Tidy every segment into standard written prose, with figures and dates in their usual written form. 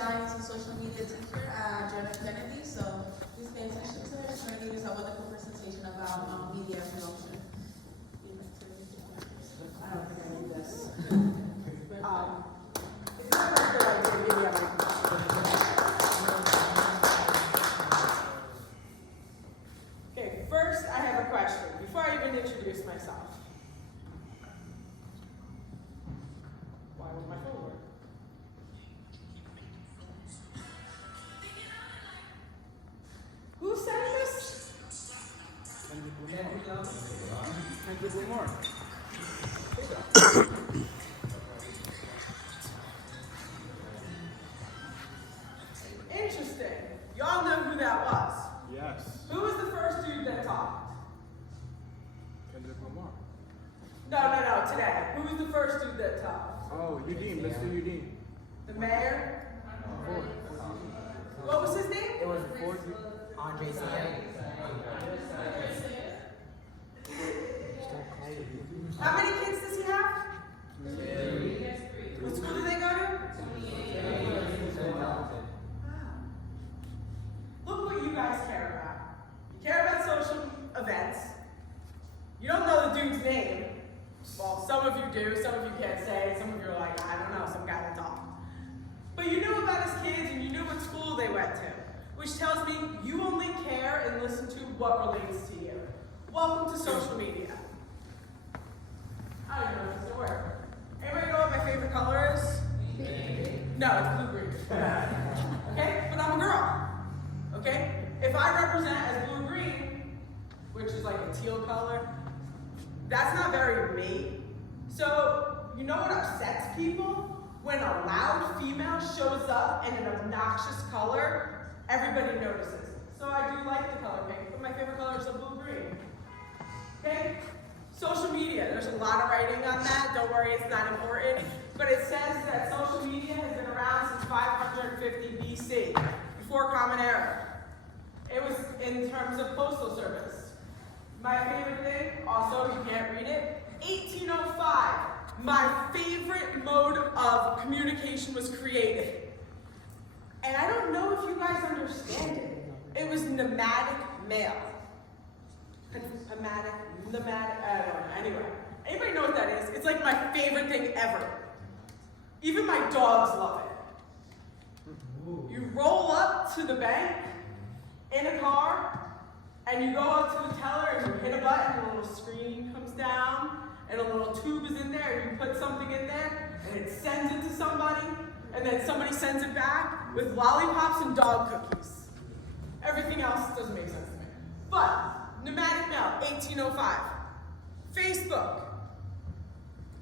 science and social media teacher at Janet Kennedy, so please pay attention to her. She's going to give us a wonderful presentation about media promotion. I don't think I need this. It's not a good idea to give me a microphone. Okay, first I have a question before I even introduce myself. Why would my phone work? Who said this? Kendrick Lamar. Interesting. Y'all know who that was. Yes. Who was the first dude that talked? Kendrick Lamar. No, today. Who was the first dude that talked? Oh, Udine, Mr. Udine. The mayor? Ford. What was his name? It was Ford Andre Cien. How many kids does he have? What school do they go to? Wow. Look what you guys care about. You care about social events. You don't know the dude's name. Well, some of you do, some of you can't say, some of you are like, I don't know, some guy that talked. But you knew about his kids and you knew what school they went to, which tells me you only care and listen to what relates to you. Welcome to social media. I don't know if this will work. Anybody know what my favorite color is? No, it's blue-green. Okay? But I'm a girl. Okay? If I represent as blue-green, which is like a teal color, that's not very me. So, you know what upsets people? When a loud female shows up in an obnoxious color, everybody notices. So I do like the color pink, but my favorite color is the blue-green. Okay? Social media, there's a lot of writing on that. Don't worry, it's not important. But it says that social media has been around since 550 BC, before Common Era. It was in terms of postal service. My favorite thing, also, you can't read it, 1805, my favorite mode of communication was created. And I don't know if you guys understand it. It was pneumatic mail. Pneumatic, I don't know. Anyway, anybody know what that is? It's like my favorite thing ever. Even my dogs love it. You roll up to the bank in a car, and you go up to the teller and you hit a button, and a little screen comes down, and a little tube is in there, and you put something in there, and it sends it to somebody, and then somebody sends it back with lollipops and dog cookies. Everything else doesn't make sense to me. But, pneumatic mail, 1805. Facebook.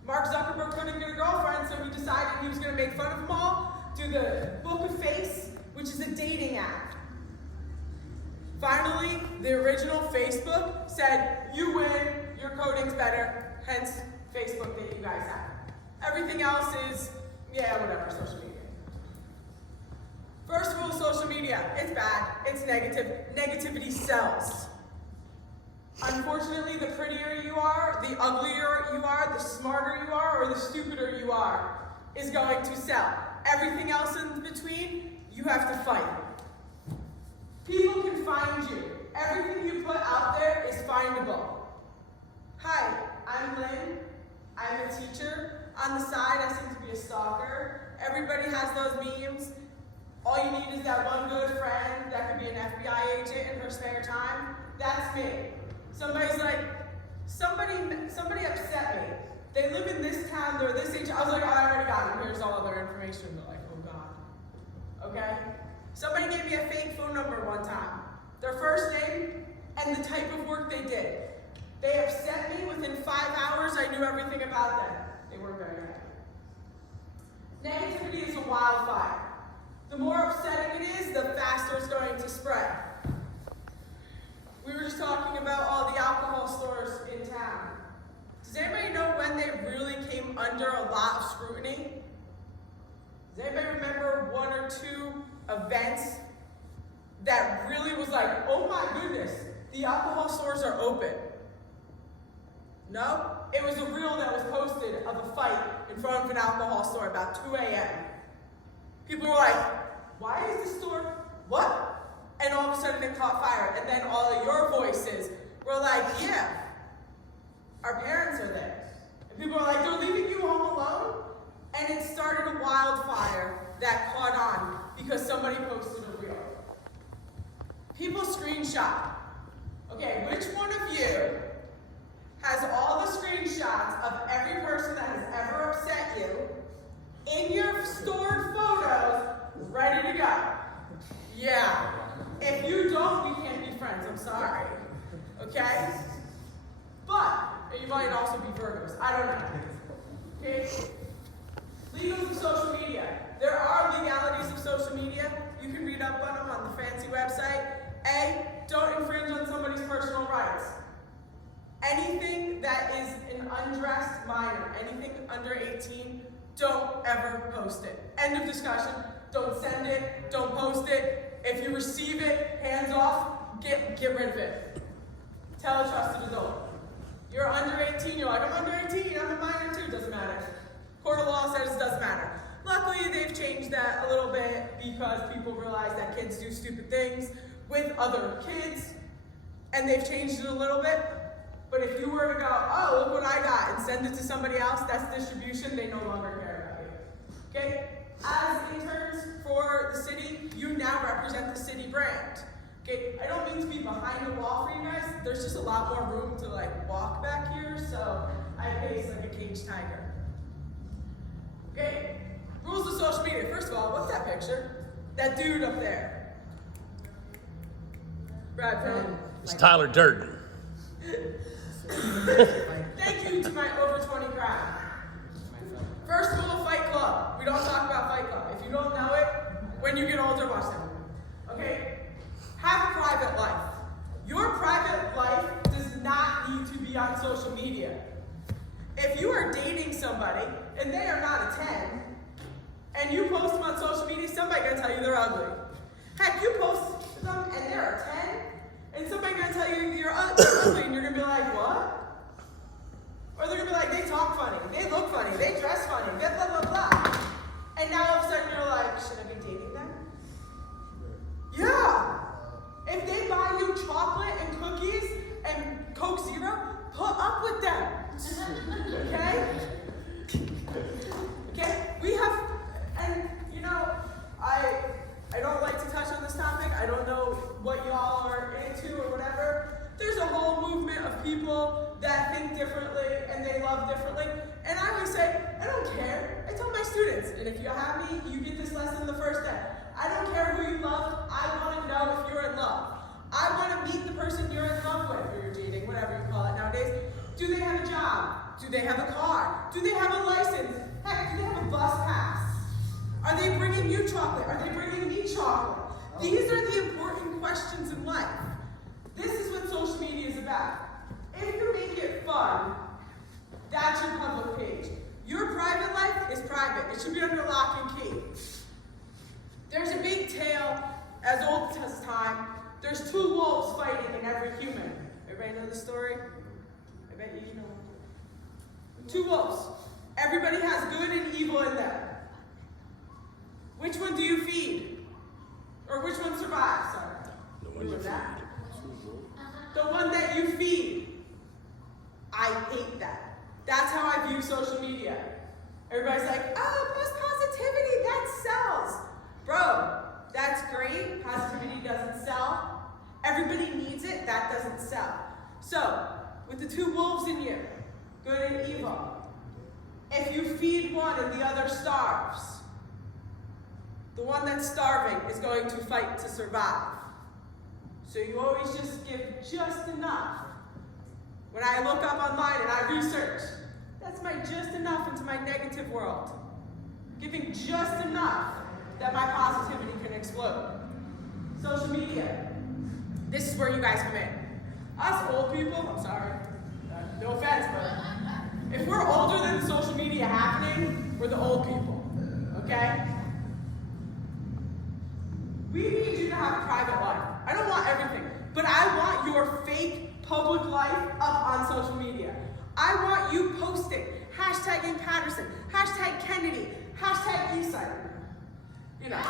Mark Zuckerberg couldn't get a girlfriend, so he decided he was going to make fun of them all, do the Book of Face, which is a dating app. Finally, the original Facebook said, you win, your coding's better, hence Facebook that you guys have. Everything else is, yeah, whatever, social media. First rule of social media, it's bad, it's negative, negativity sells. Unfortunately, the prettier you are, the uglier you are, the smarter you are, or the stupider you are, is going to sell. Everything else in between, you have to fight. People can find you. Everything you put out there is findable. Hi, I'm Lynn. I'm a teacher. On the side, I seem to be a stalker. Everybody has those memes. All you need is that one good friend that could be an FBI agent in her spare time. That's me. Somebody's like, somebody upset me. They live in this town, they're this age. I was like, oh, I already got it. Here's all their information. They're like, oh God. Okay? Somebody gave me a fake phone number one time. Their first name and the type of work they did. They upset me. Within 5 hours, I knew everything about them. They weren't very happy. Negativity is a wildfire. The more upsetting it is, the faster it's going to spread. We were just talking about all the alcohol stores in town. Does anybody know when they really came under a lot of scrutiny? Does anybody remember one or two events that really was like, oh my goodness, the alcohol stores are open? No? It was a reel that was posted of a fight in front of an alcohol store about 2 a.m. People were like, why is the store, what? And all of a sudden it caught fire. And then all of your voices were like, yeah, our parents are there. And people are like, they're leaving you home alone? And it started a wildfire that caught on because somebody posted a reel. People screenshot. Okay, which one of you has all the screenshots of every person that has ever upset you in your stored photos ready to go? Yeah. If you don't, we can't be friends. I'm sorry. Okay? But you might also be Virgos. I don't know. Okay? Legals of social media. There are legalities of social media. You can read up on them on the fancy website. A, don't infringe on somebody's personal rights. Anything that is an undressed minor, anything under 18, don't ever post it. End of discussion. Don't send it. Don't post it. If you receive it, hands off, get rid of it. Tell a trusted adult. You're under 18, you're like, I'm under 18, I'm a minor too, doesn't matter. Court of law says it doesn't matter. Luckily, they've changed that a little bit because people realize that kids do stupid things with other kids, and they've changed it a little bit. But if you were to go, oh, look what I got, and send it to somebody else, that's distribution, they no longer care about you. Okay? As interns for the city, you now represent the city brand. Okay? I don't mean to be behind the wall for you guys. There's just a lot more room to walk back here, so I pace like a caged tiger. Okay? Rules of social media. First of all, what's that picture? That dude up there. Brad Pitt. It's Tyler Durden. Thank you to my over 20 crowd. First rule of Fight Club. We don't talk about Fight Club. If you don't know it, when you get older, watch that movie. Okay? Have a private life. Your private life does not need to be on social media. If you are dating somebody and they are not a 10, and you post them on social media, somebody's gonna tell you they're ugly. Heck, you post them and they're a 10, and somebody's gonna tell you you're ugly, and you're gonna be like, what? Or they're gonna be like, they talk funny, they look funny, they dress funny, blah, blah, blah, blah. And now all of a sudden you're like, should I be dating them? Yeah! If they buy you chocolate and cookies and Coke Zero, put up with them. Okay? Okay? We have, and you know, I don't like to touch on this topic. I don't know what y'all are into or whatever. There's a whole movement of people that think differently and they love differently. And I always say, I don't care. I tell my students, and if you have me, you get this lesson the first day. I don't care who you love. I want to know if you're in love. I want to meet the person you're in love with, or you're dating, whatever you call it nowadays. Do they have a job? Do they have a car? Do they have a license? Heck, do they have a bus pass? Are they bringing you chocolate? Are they bringing me chocolate? These are the important questions in life. This is what social media is about. If you make it fun, that's your public page. Your private life is private. It should be under lock and key. There's a big tale as old as time. There's two wolves fighting in every human. Everybody know the story? I bet you know. Two wolves. Everybody has good and evil in them. Which one do you feed? Or which one survives? Sorry. The one you Who was that? feed. The one that you feed. I hate that. That's how I view social media. Everybody's like, oh, post positivity, that sells. Bro, that's great. Positivity doesn't sell. Everybody needs it. That doesn't sell. So, with the two wolves in you, good and evil, if you feed one and the other starves, the one that's starving is going to fight to survive. So you always just give just enough. When I look up online and I research, that's my just enough into my negative world. Giving just enough that my positivity can explode. Social media. This is where you guys come in. Us old people, I'm sorry, no offense, but if we're older than the social media happening, we're the old people, okay? We need you to have a private life. I don't want everything, but I want your fake public life up on social media. I want you posting, hashtagging Patterson, hashtag Kennedy, hashtag Eastside. You know.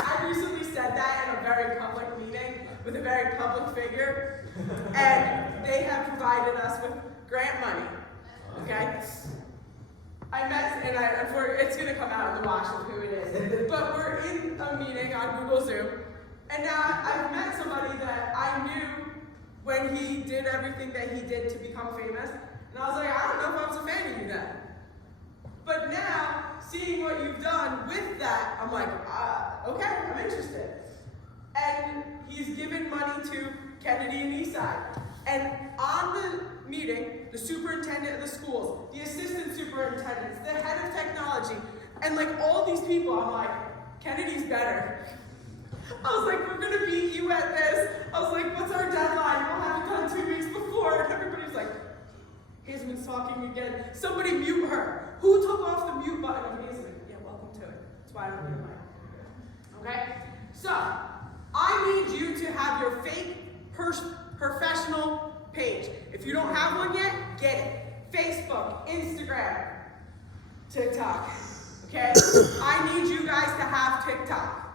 I recently said that in a very public meeting with a very public figure, and they have provided us with grant money. Okay? I met, and it's going to come out in the wash of who it is, but we're in a meeting on Google Zoom, and now I've met somebody that I knew when he did everything that he did to become famous, and I was like, I don't know if I was a fan of you then. But now, seeing what you've done with that, I'm like, okay, I'm interested. And he's given money to Kennedy and Eastside. And on the meeting, the superintendent of the schools, the assistant superintendents, the head of technology, and like all these people, I'm like, Kennedy's better. I was like, we're gonna beat you at this. I was like, what's our deadline? We'll have it done 2 weeks before. And everybody's like, Hazeman's talking again. Somebody mute her. Who took off the mute button of Hazeman? Yeah, welcome to it. That's why I don't need a mic. Okay? So, I need you to have your fake professional page. If you don't have one yet, get it. Facebook, Instagram, TikTok. Okay? I need you guys to have TikTok.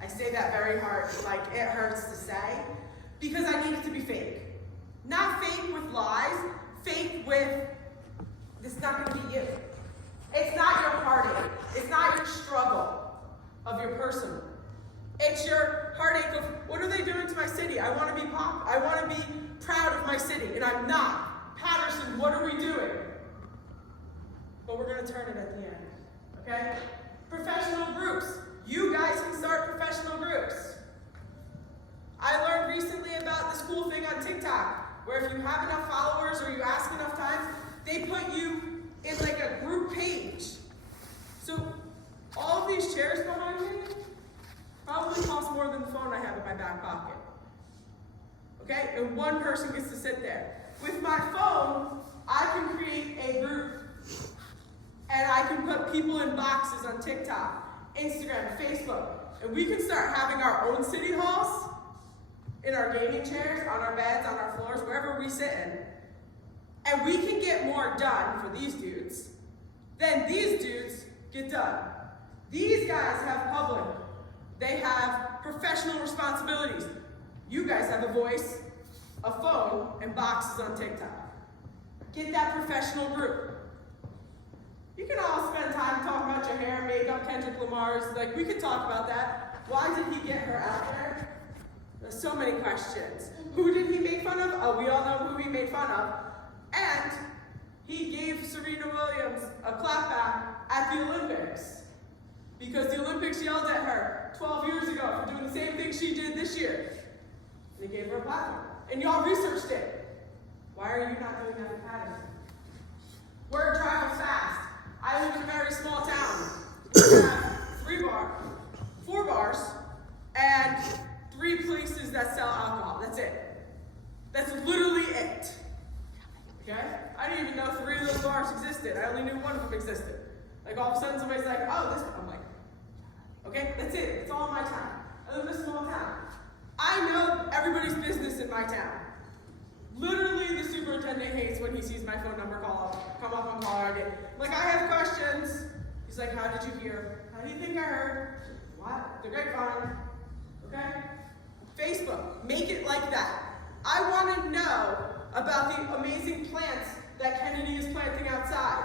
I say that very hard, like it hurts to say, because I need it to be fake. Not fake with lies, fake with, this is not gonna be you. It's not your heartache. It's not your struggle of your personal. It's your heartache of, what are they doing to my city? I wanna be I wanna be proud of my city, and I'm not. Patterson, what are we doing? But we're gonna turn it at the end, okay? Professional groups. You guys can start professional groups. I learned recently about this cool thing on TikTok, where if you have enough followers or you ask enough times, they put you in like a group page. So all of these chairs behind me probably cost more than the phone I have in my back pocket. Okay? And one person gets to sit there. With my phone, I can create a group and I can put people in boxes on TikTok, Instagram, Facebook, and we can start having our own city halls in our gaming chairs, on our beds, on our floors, wherever we sit in. And we can get more done for these dudes than these dudes get done. These guys have public. They have professional responsibilities. You guys have a voice, a phone, and boxes on TikTok. Get that professional group. You can all spend time talking about your hair, makeup, Kendrick Lamar's, like we could talk about that. Why did he get her out there? There's so many questions. Who did he make fun of? Oh, we all know who he made fun of. And he gave Serena Williams a clapback at the Olympics because the Olympics yelled at her 12 years ago for doing the same thing she did this year. They gave her a platform. And y'all researched it. Why are you not doing that in Patterson? Word travels fast. I live in a very small town. We have 4 bars, and 3 places that sell alcohol. That's it. That's literally it. Okay? I didn't even know 3 of those bars existed. I only knew one of them existed. Like all of a sudden somebody's like, oh, this one. I'm like, okay, that's it. It's all in my town. I live in a small town. I know everybody's business in my town. Literally, the superintendent hates when he sees my phone number come up on call ID. Like, I have questions. He's like, how did you hear? How do you think I heard? What? The grapevine. Okay? Facebook. Make it like that. I want to know about the amazing plants that Kennedy is planting outside.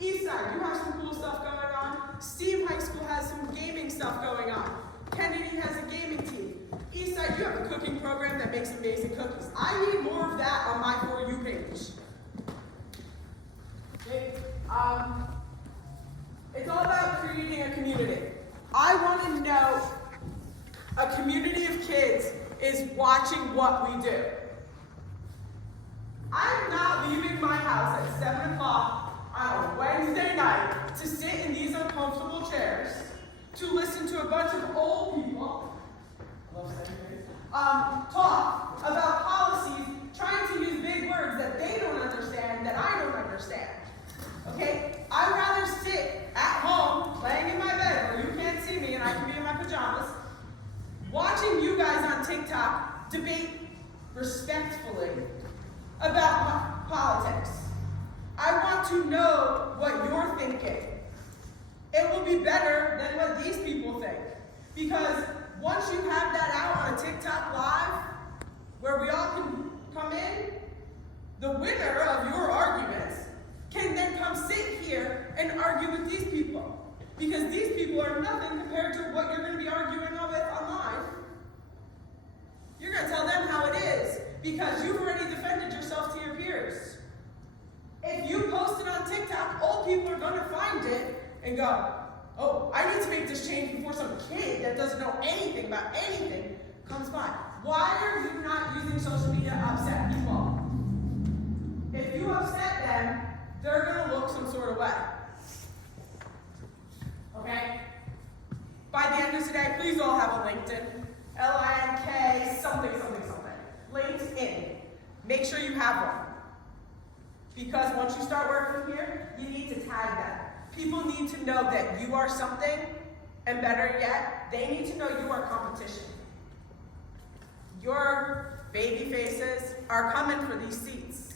Eastside, you have some cool stuff going on. Steam High School has some gaming stuff going on. Kennedy has a gaming team. Eastside, you have a cooking program that makes amazing cookies. I need more of that on my For You page. Okay. It's all about creating a community. I want to know a community of kids is watching what we do. I'm not leaving my house at 7 o'clock on a Wednesday night to sit in these uncomfortable chairs to listen to a bunch of old people talk about policies, trying to use big words that they don't understand, that I don't understand. Okay? I'd rather sit at home, laying in my bed where you can't see me and I can be in my pajamas, watching you guys on TikTok debate respectfully about politics. I want to know better than what these people think. Because once you have that out on a TikTok live, where we all can come in, the winner of your arguments can then come sit here and argue with these people. Because these people are nothing compared to what you're going to be arguing with online. You're going to tell them how it is because you've already defended yourself to your peers. If you post it on TikTok, old people are going to find it and go, oh, I need to make this change before some kid that doesn't know anything about anything comes by. Why are you not using social media to upset people? If you upset them, they're going to look some sort of way. Okay? By the end of today, please all have a LinkedIn. LINK something. LinkedIn. Make sure you have one. Because once you start working here, you need to tag them. People need to know that you are something, and better yet, they need to know you are competition. Your baby faces are coming for these seats.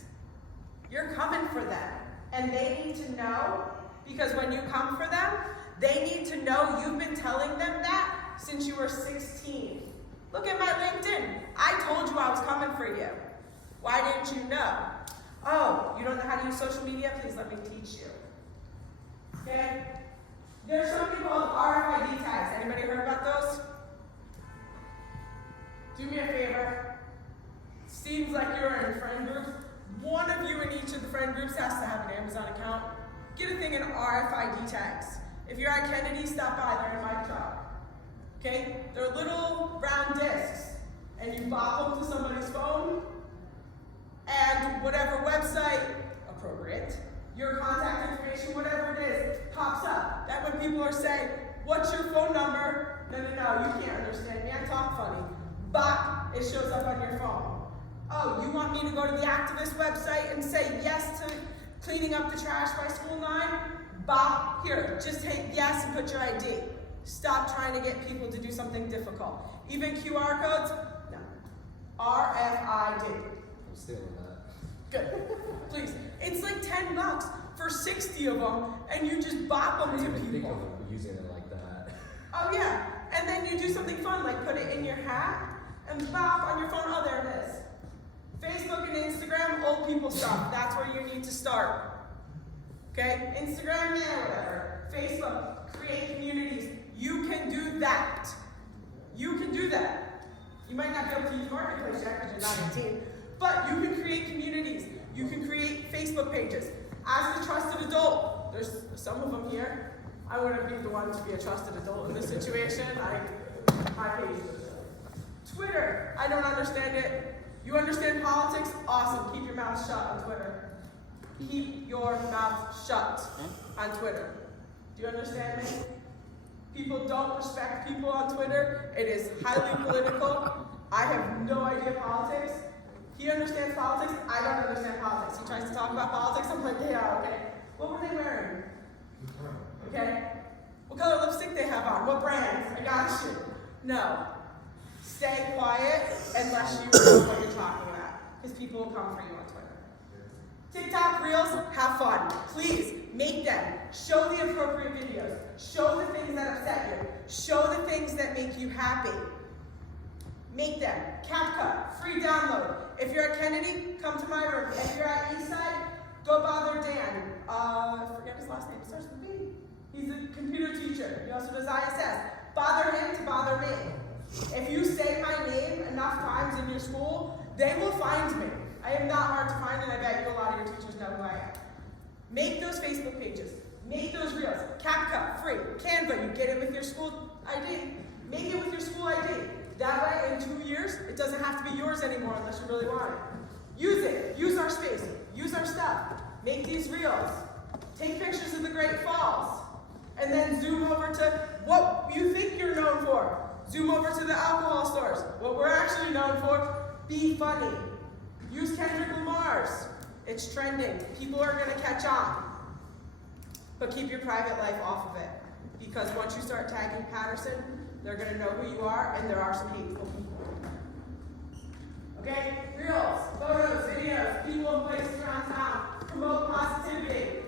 You're coming for them. And they need to know, because when you come for them, they need to know you've been telling them that since you were 16. Look at my LinkedIn. I told you I was coming for you. Why didn't you know? Oh, you don't know how to use social media? Please let me teach you. Okay? There's something called RFID tags. Anybody heard about those? Do me a favor. Seems like you're in friend groups. One of you in each of the friend groups has to have an Amazon account. Get a thing in RFID tags. If you're at Kennedy, stop by. They're in my truck. Okay? They're little round discs. And you bop them to somebody's phone. And whatever website, appropriate, your contact information, whatever it is, pops up. That when people are saying, what's your phone number? No, you can't understand me. I talk funny. Bop, it shows up on your phone. Oh, you want me to go to the activist website and say yes to cleaning up the trash by School 9? Bop, here, just hit yes and put your ID. Stop trying to get people to do something difficult. Even QR codes? No. RFID. I'm stealing that. Good. Please. It's like $10 for 60 of them, and you just bop them I to didn't even think people. of using it like that. Oh yeah. And then you do something fun, like put it in your hat and bop on your phone. Oh, there it is. Facebook and Instagram, old people stuff. That's where you need to start. Okay? Instagram, yeah, whatever. Facebook, create communities. You can do that. You can do that. You might not be able to use Marketplace yet because you're not 18, but you can create communities. You can create Facebook pages. As a trusted adult, there's some of them here. I wouldn't be the one to be a trusted adult in this situation. My page is Twitter. I don't understand it. You understand politics? Awesome. Keep your mouth shut on Twitter. Keep your mouth shut on Twitter. Do you understand me? People don't respect people on Twitter. It is highly political. I have no idea politics. He understands politics. I don't understand politics. He tries to talk about politics. I'm like, yeah, okay. What were they wearing? Okay. What color lipstick they have on? What brand? I got you. No. Stay quiet unless you know what you're talking about. Because people will come for you on Twitter. TikTok Reels, have fun. Please, make them. Show the appropriate videos. Show the things that upset you. Show the things that make you happy. Make them. CapCut, free download. If you're at Kennedy, come to my room. If you're at Eastside, go bother Dan. I forget his last name. It starts with B. He's a computer teacher. He also does ISS. Bother him to bother me. If you say my name enough times in your school, they will find me. I am not hard to find, and I bet you a lot of your teachers know who I am. Make those Facebook pages. Make those reels. CapCut, free. Canva, you get it with your school ID. Make it with your school ID. That way, in 2 years, it doesn't have to be yours anymore unless you really want it. Use it. Use our space. Use our stuff. Make these reels. Take pictures of the Great Falls. And then zoom over to what you think you're known for. Zoom over to the alcohol stores. What we're actually known for, be funny. Use Kendrick Lamar's. It's trending. People are going to catch on. But keep your private life off of it. Because once you start tagging Patterson, they're going to know who you are, and there are some hateful people. Okay? Reels, photos, videos, people and places around town. Promote positivity.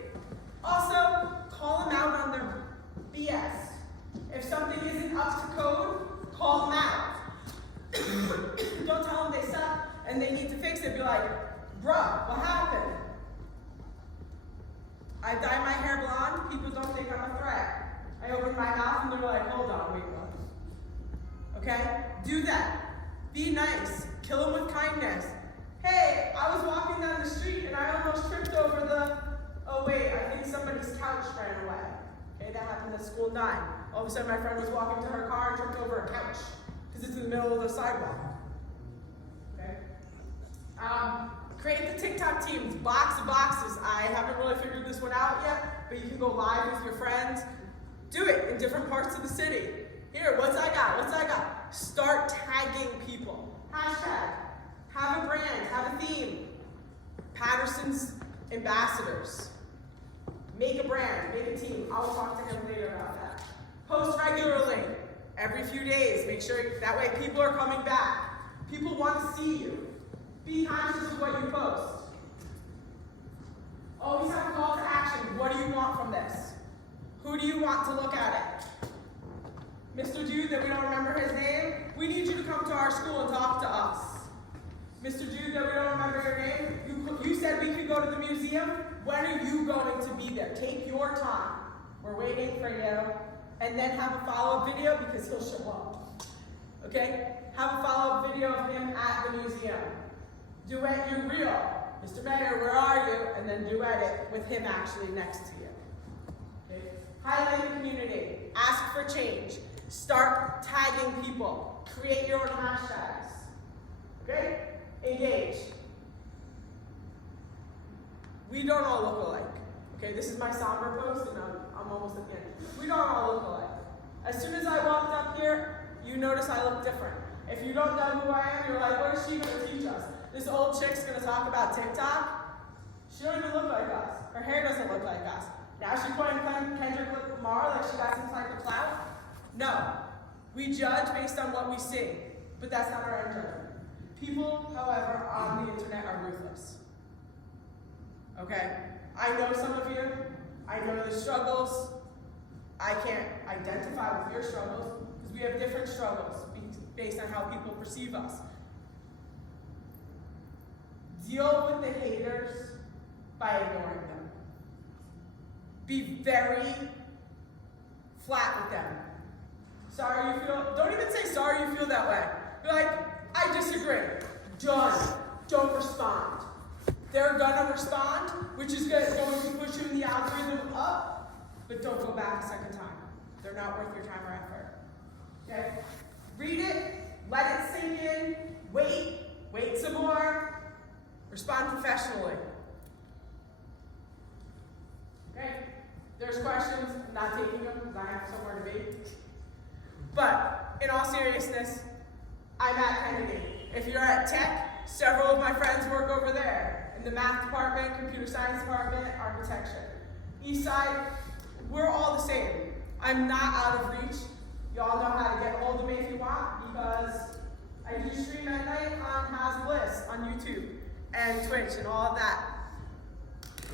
Also, call them out on their BS. hair blonde, people don't think I'm a threat. I open my mouth and they're like, hold on, wait, what? Okay? Do that. Be nice. Kill them with kindness. Hey, I was walking down the street and I almost tripped over oh wait, I think somebody's couch ran away. Okay, that happened at school 9. All of a sudden my friend was walking to her car and tripped over a couch because it's in the middle of the sidewalk. Okay? Create the TikTok teams, box of boxes. I haven't really figured this one out yet, but you can go live with your friends. Do it in different parts of the city. Here, what's I got? Start tagging people. Hashtag, have a brand, have a theme. Patterson's ambassadors. Make a brand, make a team. I'll talk to him later about that. Post regularly, every few days. Make sure that way people are coming back. People want to see you. Be conscious of what you post. Always have a call to action. What do you want from this? Who do you want to look at it? Mr. Dude that we don't remember his name, we need you to come to our school and talk to us. Mr. Dude that we don't remember your name, you said we could go to the museum. When are you going to be there? Take your time. We're waiting for you. And then have a follow-up video because he'll show up. Okay? Have a follow-up video of him at the museum. Duet your reel. Mr. Mayor, where are you? And then duet it with him actually next to you. Okay? Highlight the community. Ask for change. Start tagging people. Create your own hashtags. Okay? Engage. We don't all look alike. Okay, this is my somber post and I'm almost at the end. We don't all look alike. As soon as I walked up here, you notice I look different. If you don't know who I am, you're like, what is she gonna teach us? This old chick's gonna talk about TikTok? She don't even look like us. Her hair doesn't look like us. Now she's putting Kendrick Lamar like she got some type of clout? No. We judge based on what we see, but that's not our judgment. People, however, on the internet are ruthless. Okay? I know some of you. I know the struggles. I can't identify with your struggles because we have different struggles based on how people perceive us. Deal with the haters by ignoring them. Be very flat with them. Sorry you feel, don't even say sorry you feel that way. Be like, I disagree. Done. Don't respond. They're gonna respond, which is going to push you in the algorithm up, but don't go back a second time. They're not worth your time or effort. Okay? Read it, let it sink in, wait some more, respond professionally. Okay? There's questions, I'm not taking them because I have somewhere to be. But in all seriousness, I'm at Kennedy. If you're at Tech, several of my friends work over there. In the math department, computer science department, architecture. Eastside, we're all the same. I'm not out of reach. Y'all know how to get a hold of me if you want because I do stream at night on Has Bliss on YouTube and Twitch and all of that.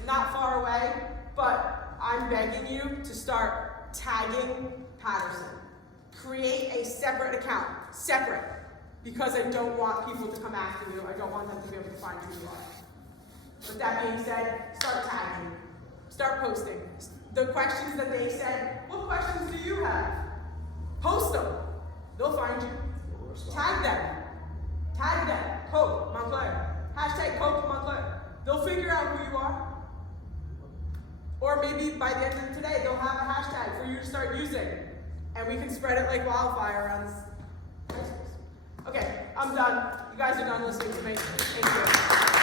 Not far away, but I'm begging you to start tagging Patterson. Create a separate account, separate, because I don't want people to come after you. I don't want them to be able to find who you are. With that being said, start tagging, start posting. The questions that they said, what questions do you have? Post them. They'll find you. Tag them. Tag them. Cope Montclair. Hashtag Cope Montclair. They'll figure out who you are. Or maybe by the end of today, they'll have a hashtag for you to start using. And we can spread it like wildfire around this. Okay, I'm done. You guys are done listening to me. Thank you.